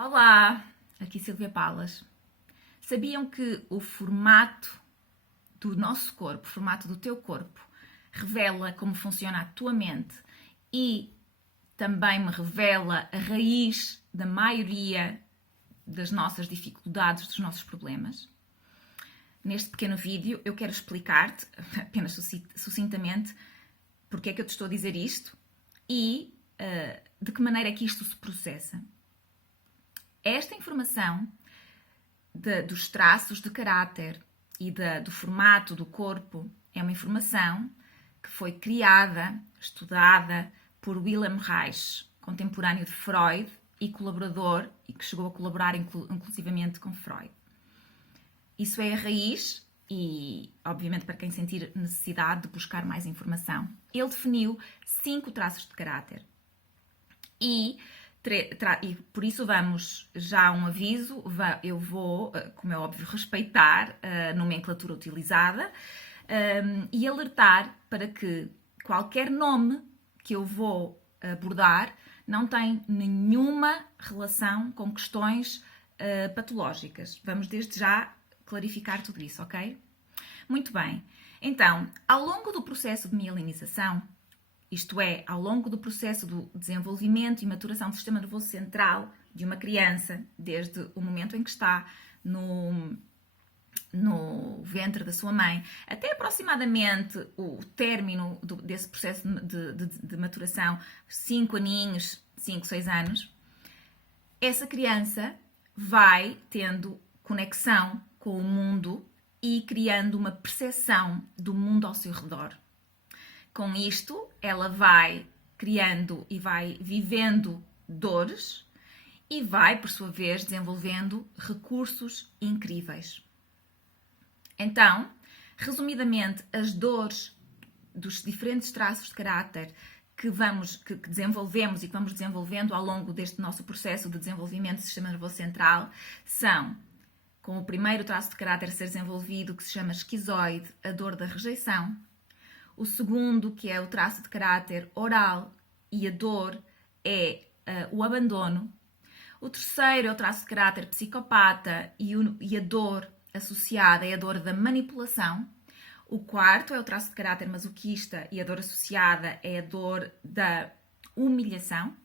Olá, aqui Silvia Palas. Sabiam que o formato do nosso corpo, o formato do teu corpo, revela como funciona a tua mente e também me revela a raiz da maioria das nossas dificuldades, dos nossos problemas? Neste pequeno vídeo eu quero explicar-te, apenas sucintamente, porque é que eu te estou a dizer isto e de que maneira é que isto se processa. Esta informação dos traços de caráter e do formato do corpo é uma informação que foi criada, estudada por Wilhelm Reich, contemporâneo de Freud e colaborador, e que chegou a colaborar inclusivamente com Freud. Isso é a raiz e, obviamente, para quem sentir necessidade de buscar mais informação. Ele definiu 5 traços de caráter e por isso vamos já um aviso, eu vou, como é óbvio, respeitar a nomenclatura utilizada e alertar para que qualquer nome que eu vou abordar não tem nenhuma relação com questões patológicas. Vamos desde já clarificar tudo isso, ok? Muito bem. Então, ao longo do processo de mielinização, isto é, ao longo do processo do desenvolvimento e maturação do sistema nervoso central de uma criança, desde o momento em que está no ventre da sua mãe, até aproximadamente o término desse processo de maturação, 5 aninhos, 5, 6 anos, essa criança vai tendo conexão com o mundo e criando uma percepção do mundo ao seu redor. Com isto, ela vai criando e vai vivendo dores e vai, por sua vez, desenvolvendo recursos incríveis. Então, resumidamente, as dores dos diferentes traços de caráter que desenvolvemos e que vamos desenvolvendo ao longo deste nosso processo de desenvolvimento do sistema nervoso central são, com o primeiro traço de caráter a ser desenvolvido, que se chama esquizoide, a dor da rejeição. O segundo, que é o traço de caráter oral e a dor, é o abandono. O terceiro é o traço de caráter psicopata e a dor associada é a dor da manipulação. O quarto é o traço de caráter masoquista e a dor associada é a dor da humilhação.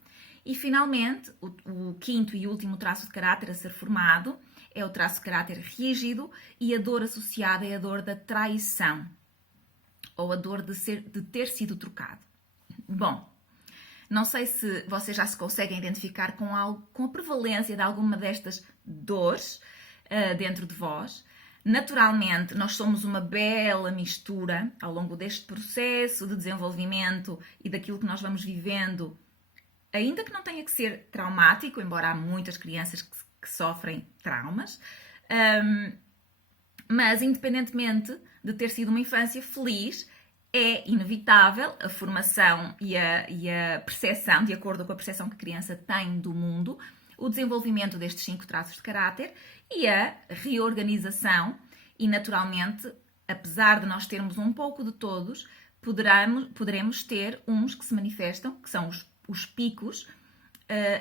E, finalmente, o quinto e último traço de caráter a ser formado é o traço de caráter rígido e a dor associada é a dor da traição, ou a dor de ter sido trocado. Bom, não sei se vocês já se conseguem identificar com a prevalência de alguma destas dores dentro de vós. Naturalmente, nós somos uma bela mistura ao longo deste processo de desenvolvimento e daquilo que nós vamos vivendo, ainda que não tenha que ser traumático, embora há muitas crianças que sofrem traumas, mas independentemente de ter sido uma infância feliz, é inevitável a formação e a percepção, de acordo com a percepção que a criança tem do mundo, o desenvolvimento destes 5 traços de caráter e a reorganização e, naturalmente, apesar de nós termos um pouco de todos, poderemos ter uns que se manifestam, que são os picos,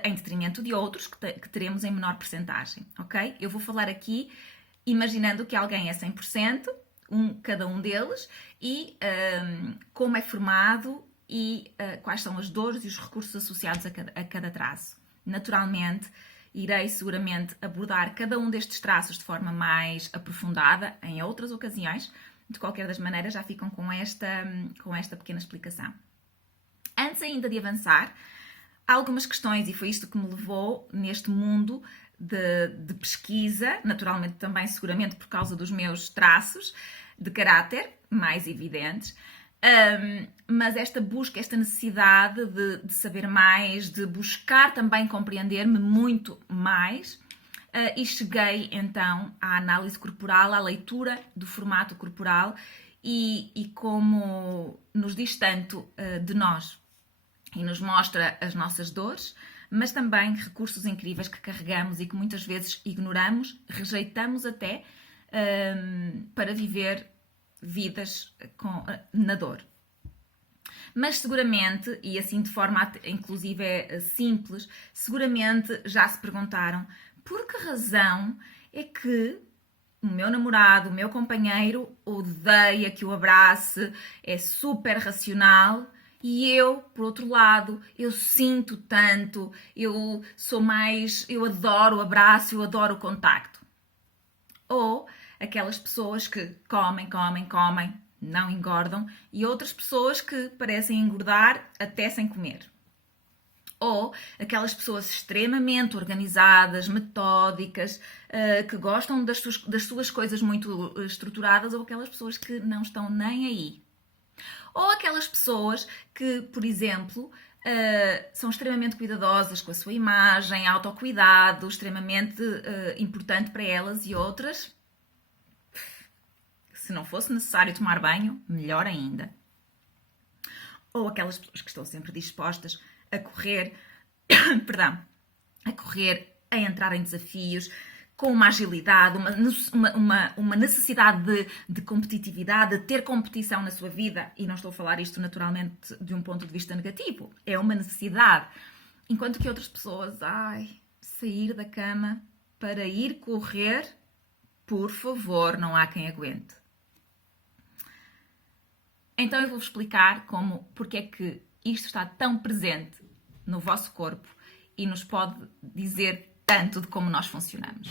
em detrimento de outros que teremos em menor percentagem, ok? Eu vou falar aqui imaginando que alguém é 100%, cada um deles, e como é formado e quais são as dores e os recursos associados a cada traço. Naturalmente, irei seguramente abordar cada um destes traços de forma mais aprofundada em outras ocasiões. De qualquer das maneiras, já ficam com esta pequena explicação. Antes ainda de avançar, há algumas questões, e foi isto que me levou neste mundo de pesquisa, naturalmente também seguramente por causa dos meus traços de caráter mais evidentes, mas esta busca, esta necessidade de saber mais, de buscar também compreender-me muito mais, e cheguei então à análise corporal, à leitura do formato corporal e como nos diz tanto de nós e nos mostra as nossas dores, mas também recursos incríveis que carregamos e que muitas vezes ignoramos, rejeitamos até, para viver vidas na dor. Mas seguramente, e assim de forma inclusive simples, seguramente já se perguntaram por que razão é que o meu namorado, o meu companheiro odeia que o abrace, é super racional e eu, por outro lado, eu sinto tanto, eu adoro o abraço, eu adoro o contacto. Ou aquelas pessoas que comem, não engordam, e outras pessoas que parecem engordar até sem comer. Ou aquelas pessoas extremamente organizadas, metódicas, que gostam das suas coisas muito estruturadas, ou aquelas pessoas que não estão nem aí. Ou aquelas pessoas que, por exemplo, são extremamente cuidadosas com a sua imagem, autocuidado, extremamente importante para elas, e outras, se não fosse necessário tomar banho, melhor ainda. Ou aquelas pessoas que estão sempre dispostas a correr, a entrar em desafios com uma agilidade, uma necessidade de competitividade, de ter competição na sua vida. E não estou a falar isto naturalmente de um ponto de vista negativo. É uma necessidade. Enquanto que outras pessoas, sair da cama para ir correr, por favor, não há quem aguente. Então eu vou-vos explicar porque é que isto está tão presente no vosso corpo e nos pode dizer tanto de como nós funcionamos.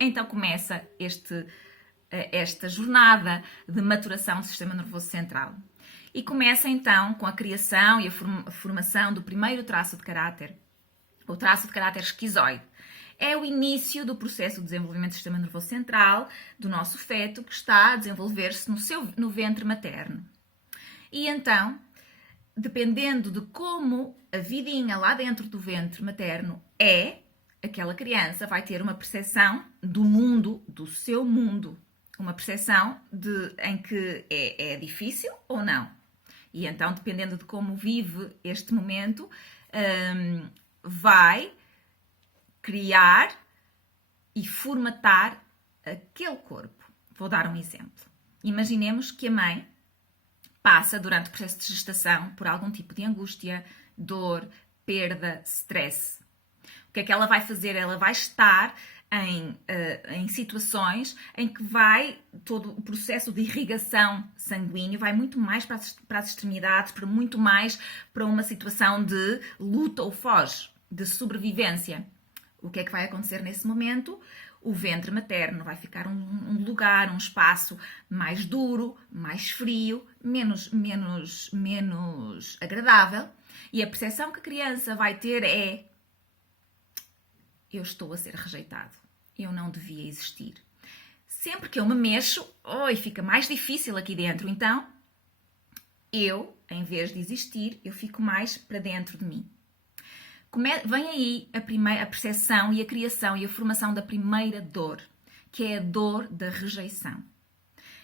Então começa esta jornada de maturação do sistema nervoso central. E começa então com a criação e a formação do primeiro traço de caráter, o traço de caráter esquizoide. É o início do processo de desenvolvimento do sistema nervoso central do nosso feto, que está a desenvolver-se no ventre materno. E então, dependendo de como a vidinha lá dentro do ventre materno aquela criança vai ter uma percepção do mundo, do seu mundo. Uma percepção em que é difícil ou não. E então, dependendo de como vive este momento, vai criar e formatar aquele corpo. Vou dar um exemplo. Imaginemos que a mãe passa durante o processo de gestação por algum tipo de angústia, dor, perda, stress. O que é que ela vai fazer? Ela vai estar em situações em que todo o processo de irrigação sanguínea vai muito mais para as extremidades, muito mais para uma situação de luta ou foge, de sobrevivência. O que é que vai acontecer nesse momento? O ventre materno vai ficar um lugar, um espaço mais duro, mais frio, menos agradável. E a percepção que a criança vai ter é: eu estou a ser rejeitado, eu não devia existir. Sempre que eu me mexo, fica mais difícil aqui dentro. Então, em vez de existir, eu fico mais para dentro de mim. Vem aí a percepção e a criação e a formação da primeira dor, que é a dor da rejeição.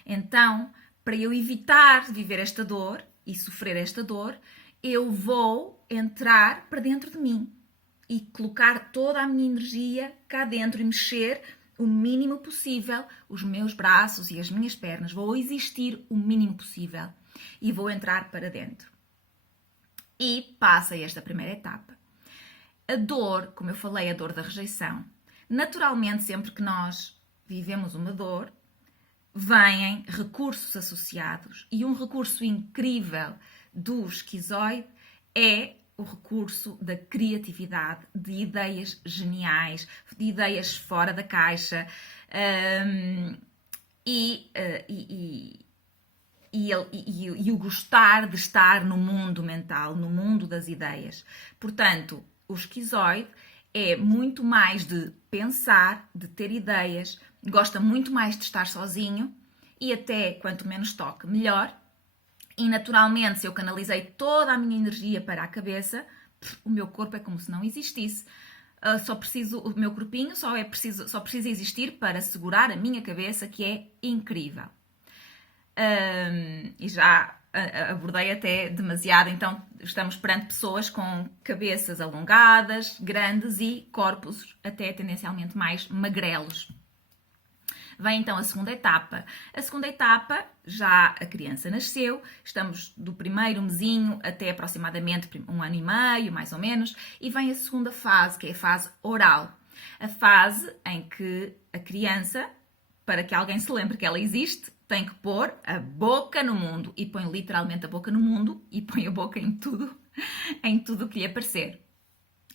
Então, para eu evitar viver esta dor e sofrer esta dor, eu vou entrar para dentro de mim e colocar toda a minha energia cá dentro e mexer o mínimo possível os meus braços e as minhas pernas. Vou existir o mínimo possível e vou entrar para dentro. E passa esta primeira etapa. A dor, como eu falei, a dor da rejeição. Naturalmente, sempre que nós vivemos uma dor, vêm recursos associados. E um recurso incrível do esquizoide é o recurso da criatividade, de ideias geniais, de ideias fora da caixa e o gostar de estar no mundo mental, no mundo das ideias. Portanto, o esquizoide é muito mais de pensar, de ter ideias, gosta muito mais de estar sozinho e até quanto menos toque, melhor. E naturalmente, se eu canalizei toda a minha energia para a cabeça, o meu corpo é como se não existisse. O meu corpinho só precisa existir para segurar a minha cabeça, que é incrível. E já abordei até demasiado, então estamos perante pessoas com cabeças alongadas, grandes e corpos até tendencialmente mais magrelos. Vem então a segunda etapa. A segunda etapa, já a criança nasceu, estamos do primeiro mesinho até aproximadamente 1 ano e meio, mais ou menos, e vem a segunda fase, que é a fase oral. A fase em que a criança, para que alguém se lembre que ela existe, tem que pôr a boca no mundo. E põe literalmente a boca no mundo e põe a boca em tudo o que lhe aparecer.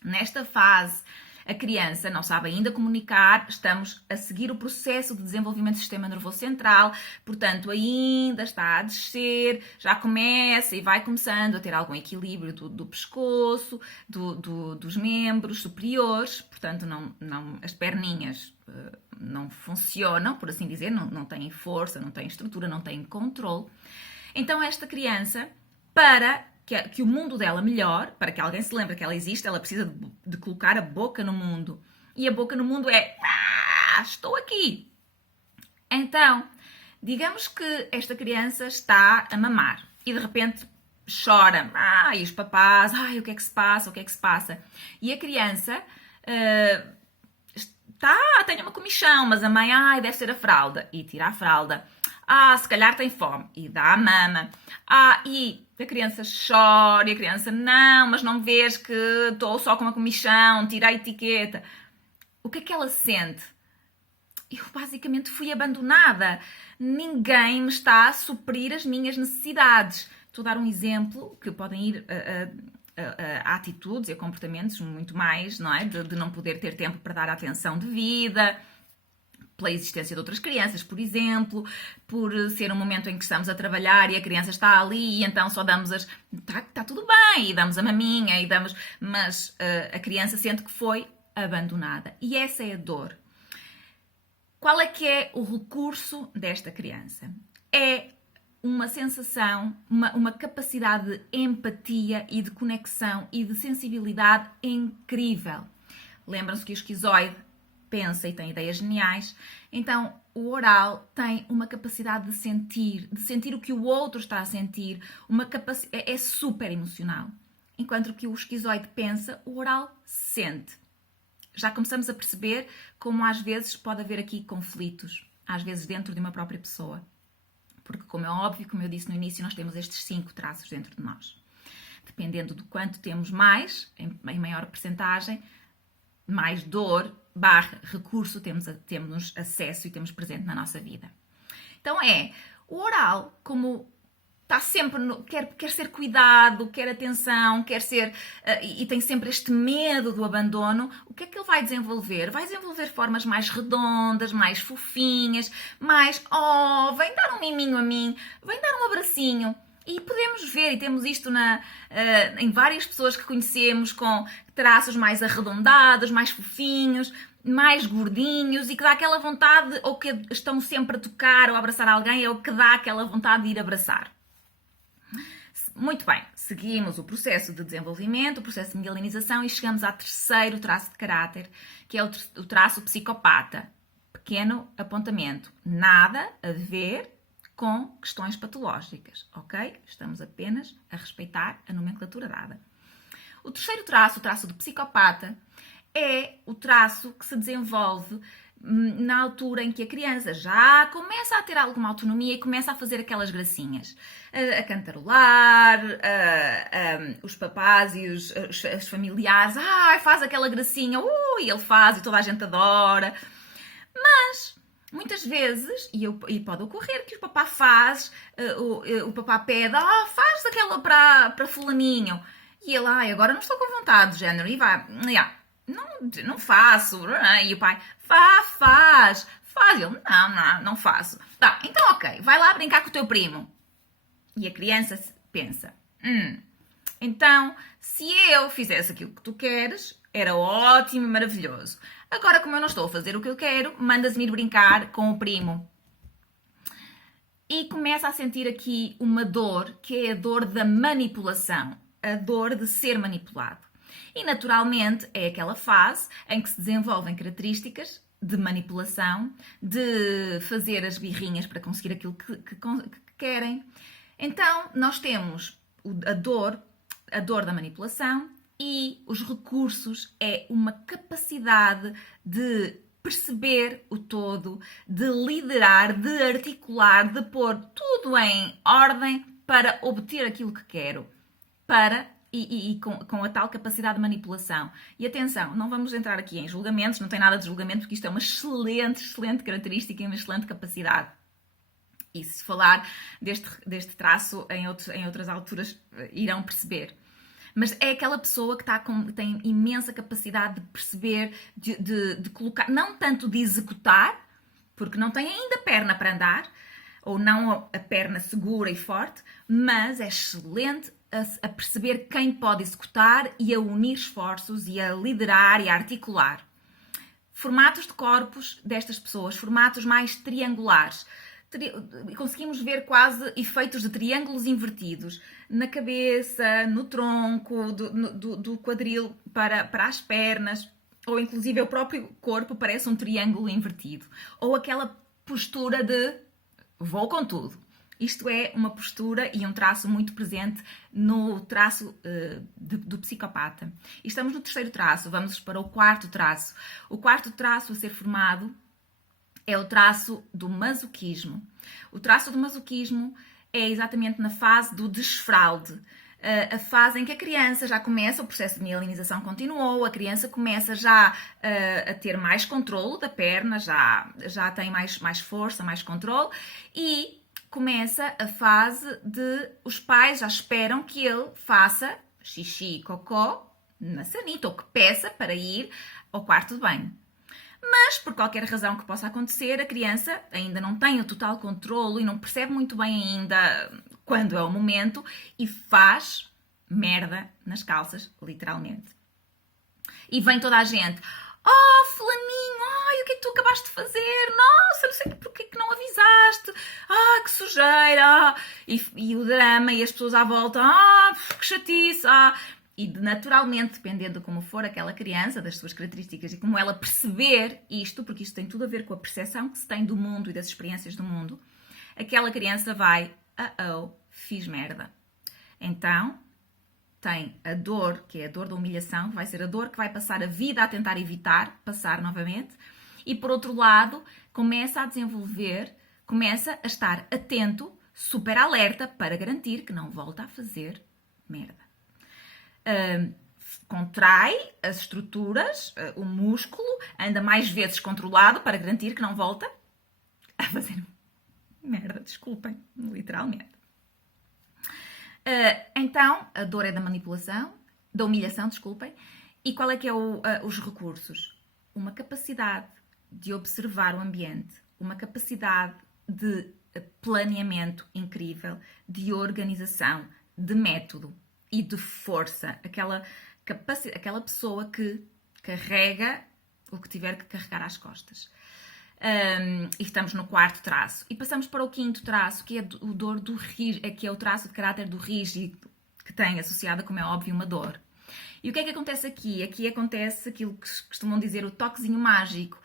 Nesta fase, a criança não sabe ainda comunicar, estamos a seguir o processo de desenvolvimento do sistema nervoso central, portanto ainda está a descer, já começa e vai começando a ter algum equilíbrio do pescoço, dos membros superiores, portanto as perninhas não funcionam, por assim dizer, não têm força, não têm estrutura, não têm controle. Então esta criança, para que o mundo dela melhore, para que alguém se lembre que ela existe, ela precisa de colocar a boca no mundo. E a boca no mundo é: estou aqui. Então, digamos que esta criança está a mamar e de repente chora. E os papás, o que é que se passa? O que é que se passa? E a criança tem uma comichão, mas a mãe, deve ser a fralda. E tira a fralda. Se calhar tem fome. E dá a mama. E a criança chora, e a criança, não, mas não vês que estou só com uma comichão, tira a etiqueta. O que é que ela sente? Eu basicamente fui abandonada. Ninguém me está a suprir as minhas necessidades. Estou a dar um exemplo que podem ir a atitudes e a comportamentos muito mais, não é? De não poder ter tempo para dar a atenção devida, pela existência de outras crianças, por exemplo, por ser um momento em que estamos a trabalhar e a criança está ali e então só damos está tudo bem, e damos a maminha, mas a criança sente que foi abandonada. E essa é a dor. Qual é que é o recurso desta criança? É uma sensação, uma capacidade de empatia e de conexão e de sensibilidade incrível. Lembram-se que o esquizoide pensa e tem ideias geniais, então o oral tem uma capacidade de sentir o que o outro está a sentir, é super emocional. Enquanto que o esquizoide pensa, o oral sente. Já começamos a perceber como às vezes pode haver aqui conflitos, às vezes dentro de uma própria pessoa. Porque, como é óbvio, como eu disse no início, nós temos estes 5 traços dentro de nós. Dependendo do quanto temos mais, em maior percentagem, mais dor / recurso temos acesso e temos presente na nossa vida. Então o oral, como está sempre, quer ser cuidado, quer atenção, quer ser, e tem sempre este medo do abandono, o que é que ele vai desenvolver? Vai desenvolver formas mais redondas, mais fofinhas, mais, vem dar um miminho a mim, vem dar um abracinho. E podemos ver, e temos isto em várias pessoas que conhecemos com traços mais arredondados, mais fofinhos, mais gordinhos e que dá aquela vontade, ou que estão sempre a tocar ou a abraçar alguém, ou que dá aquela vontade de ir abraçar. Muito bem, seguimos o processo de desenvolvimento, o processo de mielinização e chegamos ao terceiro traço de caráter, que é o traço psicopata. Pequeno apontamento, nada a ver com questões patológicas, ok? Estamos apenas a respeitar a nomenclatura dada. O terceiro traço, o traço do psicopata, é o traço que se desenvolve na altura em que a criança já começa a ter alguma autonomia e começa a fazer aquelas gracinhas. A cantarolar, os papás e os familiares, faz aquela gracinha, e ele faz e toda a gente adora. Mas muitas vezes, e pode ocorrer que o papá faz, o papá pede, faz aquela para fulaninho. E ele, agora não estou com vontade, de género, e vai, não faço. E o pai, faz. Ele, não faço. Tá, então ok, vai lá brincar com o teu primo. E a criança pensa, então, se eu fizesse aquilo que tu queres, era ótimo e maravilhoso. Agora, como eu não estou a fazer o que eu quero, mandas-me ir brincar com o primo. E começa a sentir aqui uma dor, que é a dor da manipulação, a dor de ser manipulado. E, naturalmente, é aquela fase em que se desenvolvem características de manipulação, de fazer as birrinhas para conseguir aquilo que querem. Então, nós temos a dor da manipulação, e os recursos é uma capacidade de perceber o todo, de liderar, de articular, de pôr tudo em ordem para obter aquilo que quero, com a tal capacidade de manipulação. E atenção, não vamos entrar aqui em julgamentos, não tem nada de julgamento, porque isto é uma excelente característica e uma excelente capacidade. E se falar deste traço em outras alturas, irão perceber. Mas é aquela pessoa que tem imensa capacidade de perceber, de colocar, não tanto de executar, porque não tem ainda perna para andar, ou não a perna segura e forte, mas é excelente a perceber quem pode executar e a unir esforços e a liderar e a articular. Formatos de corpos destas pessoas, formatos mais triangulares. Conseguimos ver quase efeitos de triângulos invertidos na cabeça, no tronco, do quadril para as pernas, ou inclusive o próprio corpo parece um triângulo invertido. Ou aquela postura de vou com tudo. Isto é uma postura e um traço muito presente no traço do psicopata. E estamos no terceiro traço, vamos para o quarto traço. O quarto traço a ser formado é o traço do masoquismo. O traço do masoquismo é exatamente na fase do desfraude. A fase em que a criança já começa, o processo de mielinização continuou, a criança começa já a ter mais controle da perna, já tem mais força, mais controle, e começa a fase de os pais já esperam que ele faça xixi e cocó na sanita, ou que peça para ir ao quarto de banho. Mas, por qualquer razão que possa acontecer, a criança ainda não tem o total controlo e não percebe muito bem ainda quando é o momento e faz merda nas calças, literalmente. E vem toda a gente, oh, fulaninho, ai, o que é que tu acabaste de fazer? Nossa, não sei porque que não avisaste. Ah, que sujeira. E o drama e as pessoas à volta, que chatice, E naturalmente, dependendo de como for aquela criança, das suas características e como ela perceber isto, porque isto tem tudo a ver com a percepção que se tem do mundo e das experiências do mundo, aquela criança vai, fiz merda. Então, tem a dor, que é a dor da humilhação, que vai ser a dor que vai passar a vida a tentar evitar, passar novamente. E por outro lado, começa a desenvolver, começa a estar atento, super alerta, para garantir que não volta a fazer merda. Contrai as estruturas, o músculo, anda mais vezes controlado para garantir que não volta a fazer merda, desculpem, literalmente. Então, a dor é da manipulação, da humilhação, desculpem. E qual é que é os recursos? Uma capacidade de observar o ambiente, uma capacidade de planeamento incrível, de organização, de método e de força. Aquela pessoa que carrega o que tiver que carregar às costas. E estamos no quarto traço. E passamos para o quinto traço, que é o dor do rígido, que é o traço de caráter do rígido, que tem associada, como é óbvio, uma dor. E o que é que acontece aqui? Aqui acontece aquilo que costumam dizer o toquezinho mágico.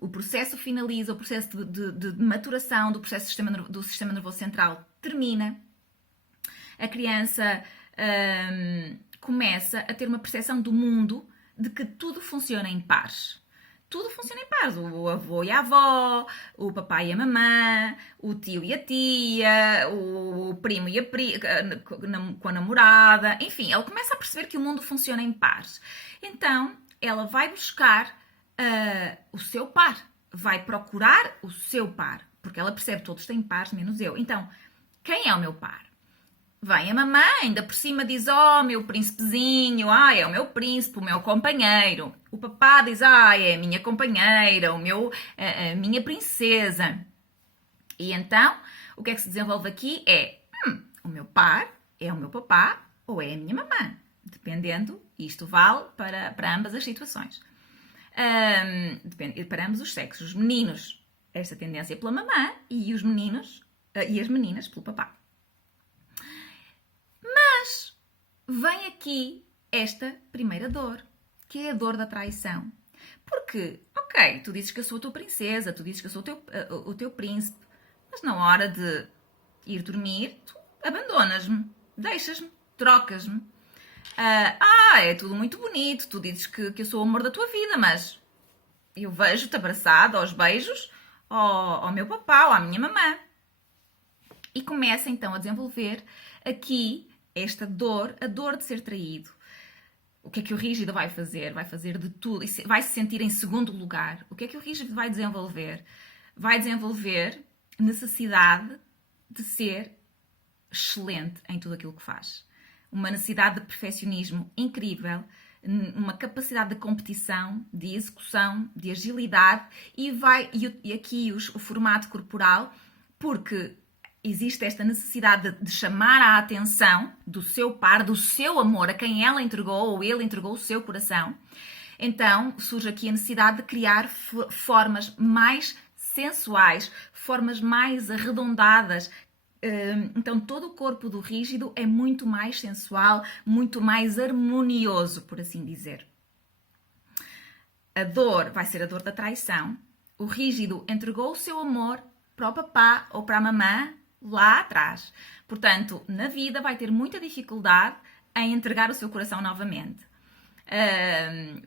O processo finaliza, o processo de maturação do do sistema nervoso central termina. A criança começa a ter uma percepção do mundo de que tudo funciona em pares. Tudo funciona em pares. O avô e a avó, o papai e a mamã, o tio e a tia, o primo e a prima, com a namorada. Enfim, ela começa a perceber que o mundo funciona em pares. Então, ela vai buscar o seu par. Vai procurar o seu par. Porque ela percebe que todos têm pares, menos eu. Então, quem é o meu par? Vem a mamãe, ainda por cima diz, meu príncipezinho, é o meu príncipe, o meu companheiro. O papá diz, é a minha companheira, a minha princesa. E então, o que é que se desenvolve aqui é, o meu par é o meu papá ou é a minha mamã. Dependendo, isto vale para ambas as situações. Depende, para ambos os sexos. Os meninos, esta tendência pela mamã e os meninos e as meninas pelo papá. Mas vem aqui esta primeira dor, que é a dor da traição. Porque, ok, tu dizes que eu sou a tua princesa, tu dizes que eu sou o teu príncipe, mas na hora de ir dormir, tu abandonas-me, deixas-me, trocas-me. É tudo muito bonito, tu dizes que eu sou o amor da tua vida, mas eu vejo-te abraçado aos beijos ao meu papá ou à minha mamã. E começa então a desenvolver aqui esta dor, a dor de ser traído. O que é que o rígido vai fazer? Vai fazer de tudo e vai se sentir em segundo lugar. O que é que o rígido vai desenvolver? Vai desenvolver necessidade de ser excelente em tudo aquilo que faz. Uma necessidade de perfeccionismo incrível, uma capacidade de competição, de execução, de agilidade e aqui o formato corporal, porque existe esta necessidade de chamar a atenção do seu par, do seu amor, a quem ela entregou ou ele entregou o seu coração. Então surge aqui a necessidade de criar formas mais sensuais, formas mais arredondadas. Então todo o corpo do rígido é muito mais sensual, muito mais harmonioso, por assim dizer. A dor vai ser a dor da traição. O rígido entregou o seu amor para o papá ou para a mamã lá atrás. Portanto, na vida vai ter muita dificuldade em entregar o seu coração novamente.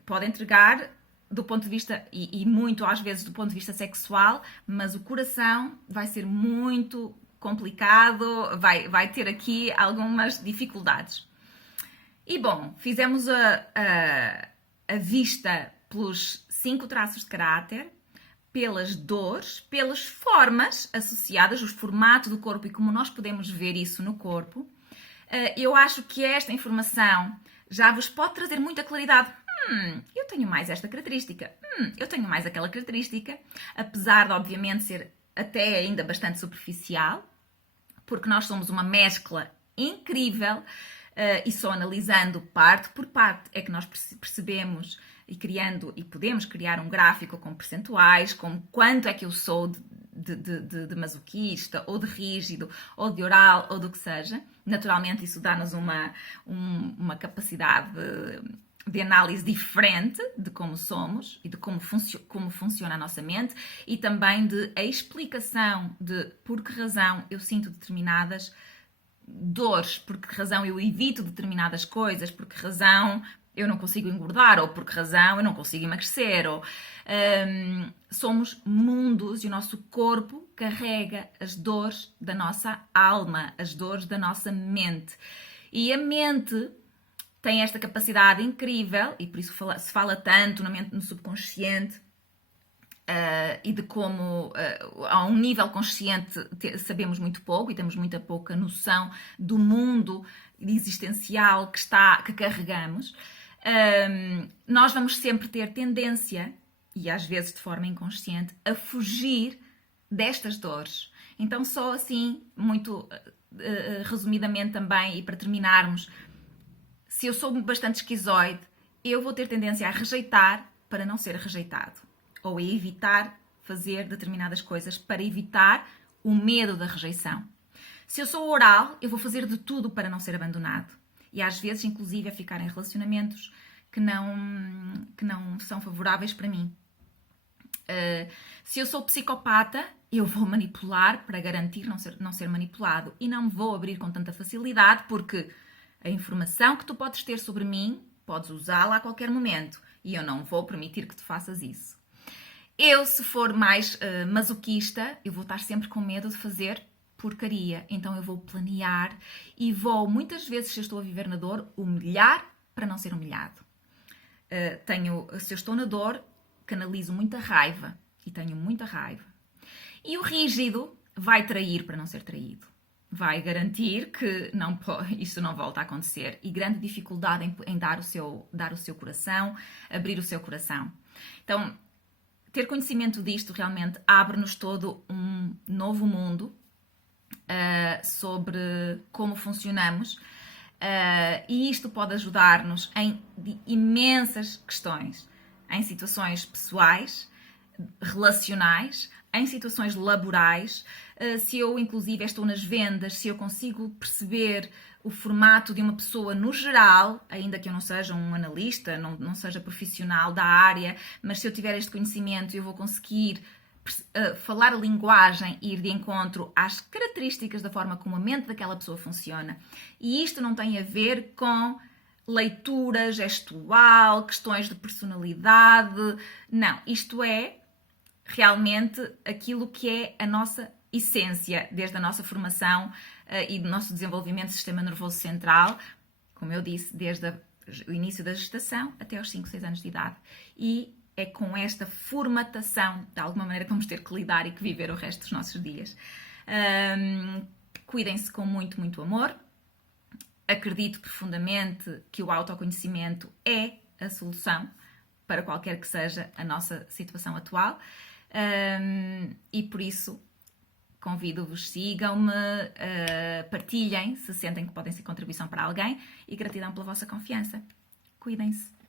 Pode entregar do ponto de vista, e muito às vezes do ponto de vista sexual, mas o coração vai ser muito complicado, vai ter aqui algumas dificuldades. E bom, fizemos a vista pelos 5 traços de caráter, pelas dores, pelas formas associadas, o formato do corpo e como nós podemos ver isso no corpo. Eu acho que esta informação já vos pode trazer muita claridade. Eu tenho mais esta característica. Eu tenho mais aquela característica. Apesar de, obviamente, ser até ainda bastante superficial, porque nós somos uma mescla incrível e só analisando parte por parte é que nós percebemos e podemos criar um gráfico com percentuais, com quanto é que eu sou de masoquista, ou de rígido, ou de oral, ou do que seja. Naturalmente isso dá-nos uma capacidade de análise diferente de como somos e de como funciona a nossa mente e também de a explicação de por que razão eu sinto determinadas dores, por que razão eu evito determinadas coisas, por que razão eu não consigo engordar, ou por que razão eu não consigo emagrecer. Somos mundos e o nosso corpo carrega as dores da nossa alma, as dores da nossa mente. E a mente tem esta capacidade incrível, e por isso se fala tanto na mente, no subconsciente, e de como a um nível consciente sabemos muito pouco e temos muita pouca noção do mundo existencial que carregamos. Nós vamos sempre ter tendência, e às vezes de forma inconsciente, a fugir destas dores. Então só assim, muito resumidamente também, e para terminarmos, se eu sou bastante esquizoide, eu vou ter tendência a rejeitar para não ser rejeitado. Ou a evitar fazer determinadas coisas para evitar o medo da rejeição. Se eu sou oral, eu vou fazer de tudo para não ser abandonado. E às vezes, inclusive, a ficar em relacionamentos que não são favoráveis para mim. Se eu sou psicopata, eu vou manipular para garantir não ser manipulado. E não me vou abrir com tanta facilidade porque a informação que tu podes ter sobre mim, podes usá-la a qualquer momento. E eu não vou permitir que tu faças isso. Eu, se for mais masoquista, eu vou estar sempre com medo de fazer porcaria. Então eu vou planear e vou, muitas vezes, se eu estou a viver na dor, humilhar para não ser humilhado. Se eu estou na dor, canalizo muita raiva e tenho muita raiva. E o rígido vai trair para não ser traído. Vai garantir que isso não volta a acontecer. E grande dificuldade em dar o seu coração, abrir o seu coração. Então, ter conhecimento disto realmente abre-nos todo um novo mundo sobre como funcionamos e isto pode ajudar-nos em imensas questões, em situações pessoais, relacionais, em situações laborais, se eu inclusive estou nas vendas, se eu consigo perceber o formato de uma pessoa no geral, ainda que eu não seja um analista, não seja profissional da área, mas se eu tiver este conhecimento eu vou conseguir falar a linguagem e ir de encontro às características da forma como a mente daquela pessoa funciona. E isto não tem a ver com leitura gestual, questões de personalidade. Não, isto é realmente aquilo que é a nossa essência, desde a nossa formação e do nosso desenvolvimento do sistema nervoso central, como eu disse, desde o início da gestação até aos 5, 6 anos de idade. E é com esta formatação, de alguma maneira, que vamos ter que lidar e que viver o resto dos nossos dias. Cuidem-se com muito, muito amor. Acredito profundamente que o autoconhecimento é a solução para qualquer que seja a nossa situação atual. E por isso convido-vos, sigam-me, partilhem se sentem que podem ser contribuição para alguém e gratidão pela vossa confiança. Cuidem-se.